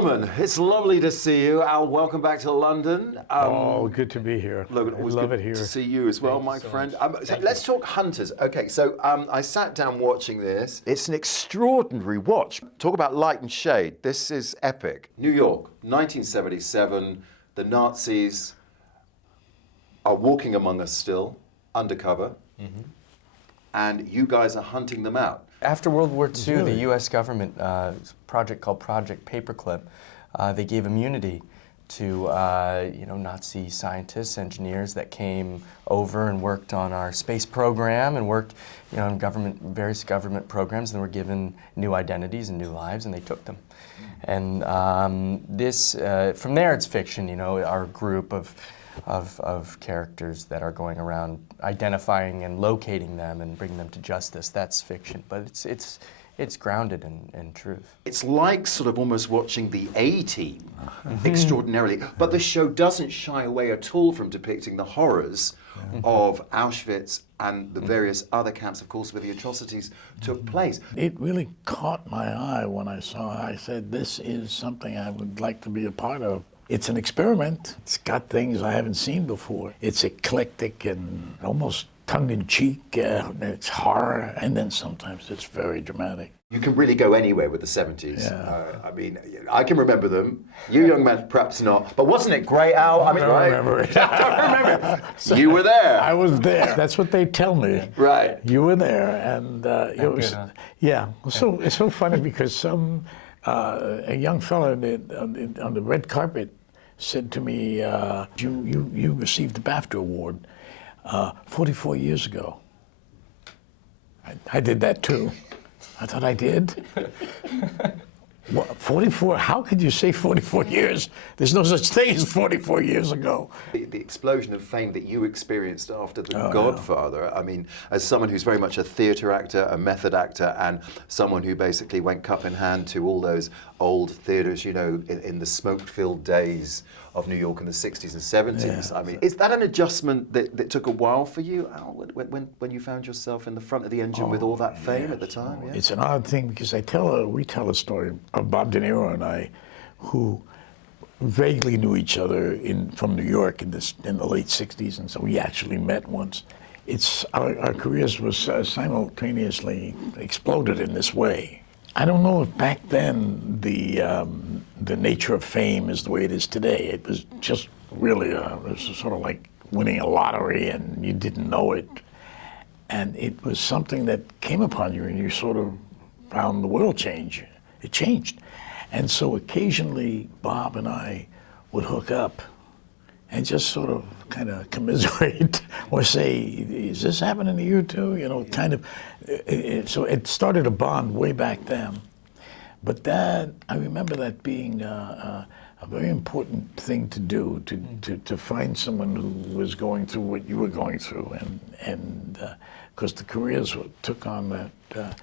gentlemen, it's lovely to see you. Al, welcome back to London. Good to be here. Logan, always love good it here. to see you as well, my friend. So let's talk Hunters. Okay, so I sat down watching this. It's an extraordinary watch. Talk about light and shade. This is epic. New York, 1977. The Nazis are walking among us still, undercover, and you guys are hunting them out. After World War II, the U.S. government, project called Project Paperclip, they gave immunity to Nazi scientists, engineers that came over and worked on our space program and worked in various government programs, and were given new identities and new lives, and they took them. And from there it's fiction, our group of characters that are going around identifying and locating them and bringing them to justice. That's fiction, but it's grounded in truth. It's like sort of almost watching the A-Team extraordinarily, but the show doesn't shy away at all from depicting the horrors of Auschwitz and the various other camps, of course, where the atrocities took place. It really caught my eye when I saw it. I said, this is something I would like to be a part of. It's an experiment. It's got things I haven't seen before. It's eclectic and almost tongue-in-cheek. It's horror, and then sometimes it's very dramatic. You can really go anywhere with the 70s. Yeah. I mean, I can remember them. You young man, perhaps not. But wasn't it great, Al? I mean, I remember it. I remember it. You were there. I was there. That's what they tell me. Right. You were there, and it was, yeah. So it's so funny because a young fellow on the red carpet said to me, you received the BAFTA award 44 years ago. I did that too. I thought I did. What, 44? How could you say 44 years? There's no such thing as 44 years ago. The explosion of fame that you experienced after The Godfather, I mean, as someone who's very much a theatre actor, a method actor, and someone who basically went cup in hand to all those old theatres, in the smoke-filled days of New York in the 60s and 70s. I mean, is that an adjustment that took a while for you, Al, when you found yourself in the front of the engine with all that fame at the time? Yeah? It's an odd thing because we tell a story of Bob De Niro and I, who vaguely knew each other from New York in the late 60s, and so we actually met once. Our careers was simultaneously exploded in this way. I don't know if back then the nature of fame is the way it is today. It was just really it was sort of like winning a lottery and you didn't know it. And it was something that came upon you and you sort of found the world change. It changed. And so occasionally Bob and I would hook up and just sort of kind of commiserate or say, is this happening to you too? Kind of. So it started a bond way back then. But I remember that being a very important thing to do, to find someone who was going through what you were going through. And because the careers took on that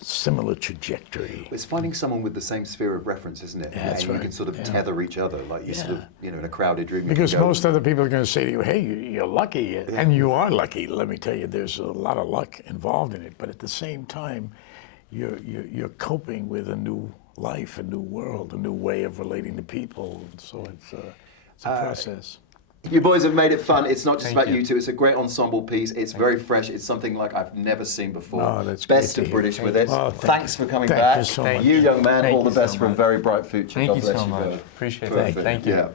similar trajectory. It's finding someone with the same sphere of reference, isn't it? Yeah, that's right. You can sort of tether each other, like you sort of, in a crowded room. Because most other people are going to say to you, hey, you're lucky, and you are lucky. Let me tell you, there's a lot of luck involved in it. But at the same time, you're coping with a new life, a new world, a new way of relating to people. So it's a process. You boys have made it fun. It's not just about you two. It's a great ensemble piece. It's very fresh. It's something like I've never seen before. Oh, that's Best of British with it. Thanks for coming back. You so much. You young man, all the best for a very bright future. Thank God you bless so you much. both. Appreciate Perfect. it. Thank you. Yeah.